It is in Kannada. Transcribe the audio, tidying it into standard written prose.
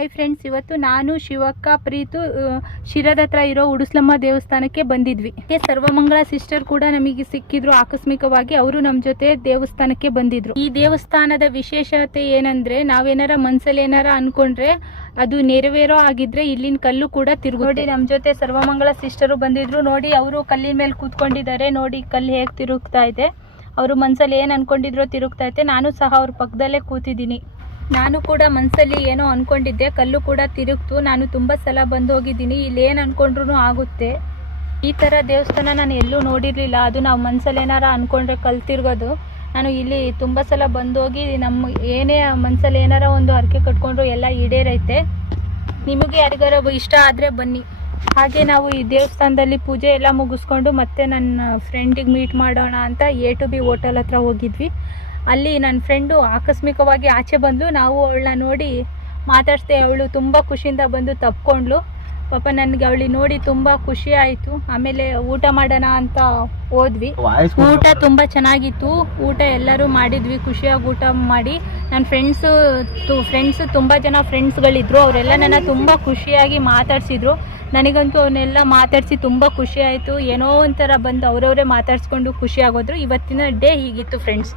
ಹಾಯ್ ಫ್ರೆಂಡ್ಸ್, ಇವತ್ತು ನಾನು ಶಿವಕ್ಕ ಪ್ರೀತು ಶಿರದ ಹತ್ರ ಇರೋ ಉಡುಸ್ಲಮ್ಮ ದೇವಸ್ಥಾನಕ್ಕೆ ಬಂದಿದ್ವಿ. ಸರ್ವಮಂಗಳ ಸಿಸ್ಟರ್ ಕೂಡ ನಮಗೆ ಸಿಕ್ಕಿದ್ರು ಆಕಸ್ಮಿಕವಾಗಿ. ಅವರು ನಮ್ಮ ಜೊತೆ ದೇವಸ್ಥಾನಕ್ಕೆ ಬಂದಿದ್ರು. ಈ ದೇವಸ್ಥಾನದ ವಿಶೇಷತೆ ಏನಂದ್ರೆ, ನಾವೇನಾರ ಮನ್ಸಲ್ಲಿ ಏನಾರ ಅನ್ಕೊಂಡ್ರೆ ಅದು ನೆರವೇರೋ ಆಗಿದ್ರೆ ಇಲ್ಲಿನ ಕಲ್ಲು ಕೂಡ ತಿರುಗು. ನೋಡಿ, ನಮ್ಮ ಜೊತೆ ಸರ್ವಮಂಗಳ ಸಿಸ್ಟರು ಬಂದಿದ್ರು. ನೋಡಿ, ಅವರು ಕಲ್ಲಿನ ಮೇಲೆ ಕೂತ್ಕೊಂಡಿದ್ದಾರೆ. ನೋಡಿ ಕಲ್ಲು ಹೇಗೆ ತಿರುಗ್ತಾ ಇದೆ. ಅವರು ಮನ್ಸಲ್ಲಿ ಏನು ಅನ್ಕೊಂಡಿದ್ರೋ ತಿರುಗ್ತಾ ಇದೆ. ನಾನು ಸಹ ಅವ್ರ ಪಕ್ಕದಲ್ಲೇ ಕೂತಿದ್ದೀನಿ. ನಾನು ಕೂಡ ಮನಸ್ಸಲ್ಲಿ ಏನೋ ಅಂದ್ಕೊಂಡಿದ್ದೆ, ಕಲ್ಲು ಕೂಡ ತಿರುಗ್ತು. ನಾನು ತುಂಬ ಸಲ ಬಂದು ಹೋಗಿದ್ದೀನಿ. ಇಲ್ಲಿ ಏನು ಅಂದ್ಕೊಂಡ್ರೂ ಆಗುತ್ತೆ. ಈ ಥರ ದೇವಸ್ಥಾನ ನಾನು ಎಲ್ಲೂ ನೋಡಿರಲಿಲ್ಲ. ಅದು ನಾವು ಮನಸ್ಸಲ್ಲಿ ಏನಾರ ಅಂದ್ಕೊಂಡ್ರೆ ಕಲ್ಲು ತಿರುಗೋದು. ನಾನು ಇಲ್ಲಿ ತುಂಬ ಸಲ ಬಂದೋಗಿ ನಮ್ಮ ಏನೇ ಮನಸ್ಸಲ್ಲಿ ಏನಾರ ಒಂದು ಹರಕೆ ಕಟ್ಕೊಂಡ್ರು ಎಲ್ಲ ಈಡೇರೈತೆ. ನಿಮಗೆ ಯಾರಿಗಾರ ಇಷ್ಟ ಆದರೆ ಬನ್ನಿ. ಹಾಗೆ ನಾವು ಈ ದೇವಸ್ಥಾನದಲ್ಲಿ ಪೂಜೆ ಎಲ್ಲ ಮುಗಿಸ್ಕೊಂಡು ಮತ್ತೆ ನನ್ನ ಫ್ರೆಂಡಿಗೆ ಮೀಟ್ ಮಾಡೋಣ ಅಂತ A2B ಹೋಟೆಲ್ ಹತ್ರ ಹೋಗಿದ್ವಿ. ಅಲ್ಲಿ ನನ್ನ ಫ್ರೆಂಡು ಆಕಸ್ಮಿಕವಾಗಿ ಆಚೆ ಬಂದು ನಾವು ಅವಳನ್ನ ನೋಡಿ ಮಾತಾಡ್ಸ್ದೆ. ಅವಳು ತುಂಬ ಖುಷಿಯಿಂದ ಬಂದು ತಪ್ಕೊಂಡ್ಳು. ಪಾಪ ನನಗೆ ಅವಳಿಗೆ ನೋಡಿ ತುಂಬ ಖುಷಿ ಆಯಿತು. ಆಮೇಲೆ ಊಟ ಮಾಡೋಣ ಅಂತ ಹೋದ್ವಿ. ಊಟ ತುಂಬ ಚೆನ್ನಾಗಿತ್ತು. ಊಟ ಎಲ್ಲರೂ ಮಾಡಿದ್ವಿ, ಖುಷಿಯಾಗಿ ಊಟ ಮಾಡಿ. ನನ್ನ ಫ್ರೆಂಡ್ಸು ತುಂಬ ಜನ ಫ್ರೆಂಡ್ಸ್ಗಳಿದ್ರು. ಅವರೆಲ್ಲ ನನ್ನ ತುಂಬ ಖುಷಿಯಾಗಿ ಮಾತಾಡ್ಸಿದ್ರು. ನನಗಂತೂ ಅವನ್ನೆಲ್ಲ ಮಾತಾಡಿಸಿ ತುಂಬ ಖುಷಿ ಆಯಿತು. ಏನೋ ಒಂಥರ ಬಂದು ಅವರವರೇ ಮಾತಾಡಿಸ್ಕೊಂಡು ಖುಷಿ ಆಗೋದ್ರು. ಇವತ್ತಿನ ಡೇ ಹೀಗಿತ್ತು ಫ್ರೆಂಡ್ಸ್.